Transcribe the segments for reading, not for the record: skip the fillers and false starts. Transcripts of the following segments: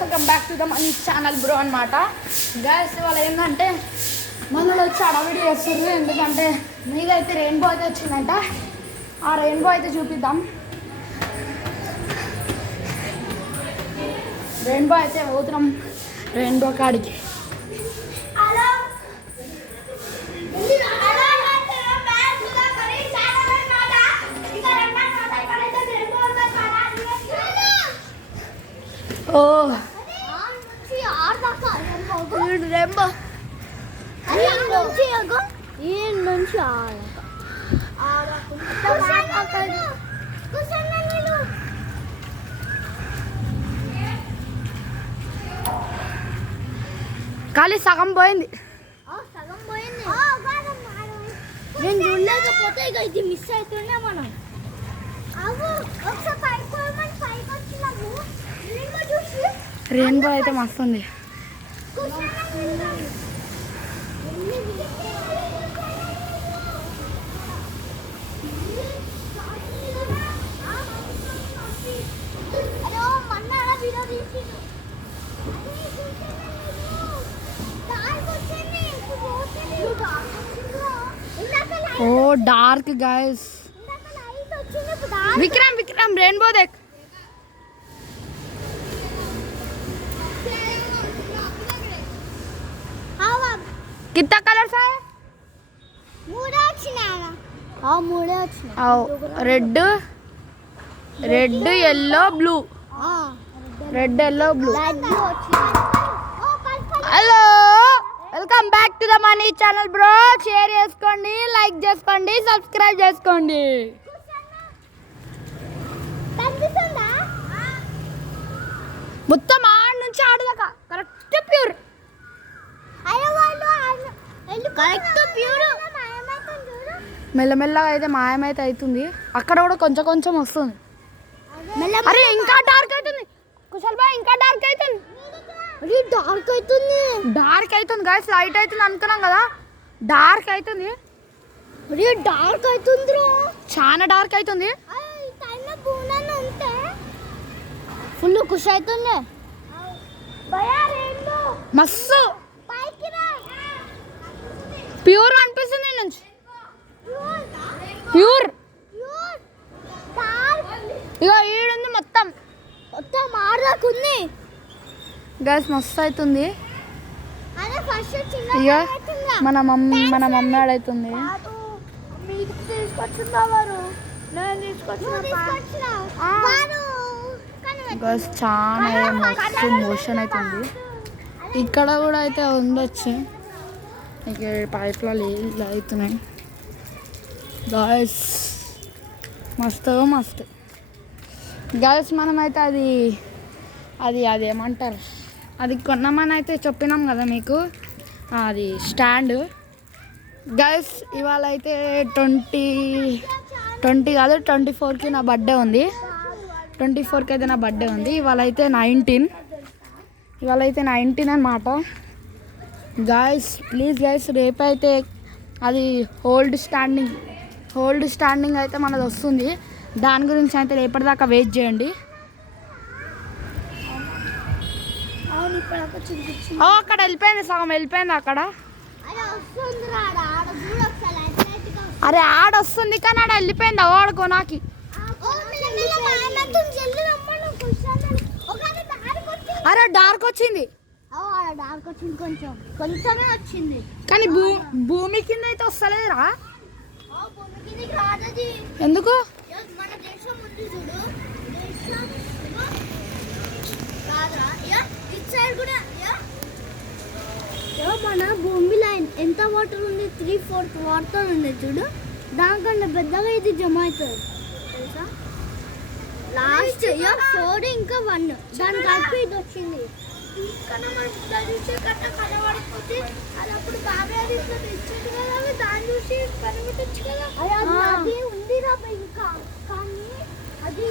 Welcome back to the money channel bro అనమాట. Guys ఇవాళ ఏంటంటే మనలో వచ్చి అడవిడి చేస్తుర్రు. ఎందుకంటే మీదైతే రెయిన్బో అయితే వచ్చిందంట. ఆ రెయిన్బో అయితే చూపిద్దాం. రెయిన్బో అయితే పోతున్నాం రెయిన్బో కాడికి. ఓ రెయిన్బో ఖాళీ సగం పోయింది. నేను చూడలేకపోతే ఇక ఇది మిస్ అవుతుండే. మనం రెయిన్బో అయితే మస్తు ఉంది. Oh dark guys. Vikram Vikram rainbow देख. कितना कलर्स है? Red red yellow blue. Red yellow blue. Hello welcome back to the money channel bro. Share చేసుకోండి, లైక్ చేసుకోండి, సబ్స్క్రైబ్ చేసుకోండి. మొత్తం ఆడ నుంచి ఆడదాకా కరెక్ట్ ప్యూర్. మెల్లమెల్లగా అయితే మాయమైతే అవుతుంది. అక్కడ కూడా కొంచెం కొంచెం వస్తుంది. అరే ఇంకా డార్క్ అవుతుంది కుశల్ బాయ్, ఇంకా డార్క్ అవుతుంది. డార్క్ అవుతుంది గైస్. లైట్ అవుతుంది అనుకున్నాం కదా, డార్క్ అవుతుంది. చాలా డార్క్ అవుతుంది. ఫుల్ ఖుషి అవుతుంది. మస్తు ప్యూర్ అనిపిస్తుంది నుంచి. ప్యూర్ ఇక ఈడుంది మొత్తం మొత్తం ఆడదాకుంది గైస్. మస్తు అవుతుంది. ఇక మన మమ్మీ ఆడవుతుంది. గైస్ చాలా మస్తు మోషన్ అవుతుంది. ఇక్కడ కూడా అయితే ఉండొచ్చు. ఇక పైప్లో నీళ్ళు అవుతున్నాయి గైస్. మస్తు మస్తు గైస్. మనమైతే అది ఏమంటారు, అది కొన్నామని అయితే చెప్పినాం కదా మీకు. అది స్టాండ్ గైస్. ఇవాళ అయితే 20 కాదు 24కి నా బర్త్డే ఉంది. 24కి అయితే నా బర్త్డే ఉంది. ఇవాళ అయితే 19 అన్నమాట గైస్. ప్లీజ్ గైస్ రేపైతే అది హోల్డ్ స్టాండింగ్ అయితే మనది వస్తుంది. దాని గురించి అయితే రేపటిదాకా వెయిట్ చేయండి. అక్కడ వెళ్ళిపోయింది, సగం వెళ్ళిపోయింది అక్కడ. అరే ఆడ వస్తుంది కానీ ఆడ వెళ్ళిపోయింది ఆడుకో నాకి. అరే డార్క్ వచ్చింది కొంచెమే వచ్చింది కానీ భూమి కింద అయితే వస్తలేదురా. ఎందుకు? మన దేశం ఉంది చూడు, మన భూమిలో ఎంత వాటర్ ఉంది, 3/4 వాటర్ ఉంది చూడు. దానికన్నా పెద్దగా ఇది జమ అవుతుంది తెలుసా. లాస్ట్ 4 ఇంకా 1 దాని కలిపి ఇది వచ్చింది. కనబడిపోతే అది అప్పుడు బాగా ఇచ్చేది కదా, దాన్ని చూసి కనిపెట్టచ్చు కదా. అది ఉంది రా ఇంకా, కానీ అది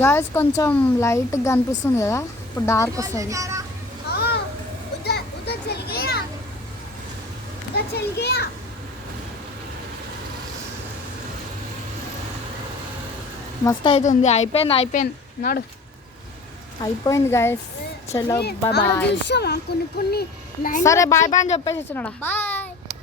గాయస్ కొంచెం లైట్గా అనిపిస్తుంది కదా, ఇప్పుడు డార్క్ వస్తుంది. चल गया మస్తు అవుతుంది. అయిపోయింది నడు. అయిపోయింది గైస్. చలో బాయ్ బాయ్. చూసామా కొన్ని సరే బాయ్ బాయ్ అని చెప్పేసి ఇచ్చినాడా. బాయ్.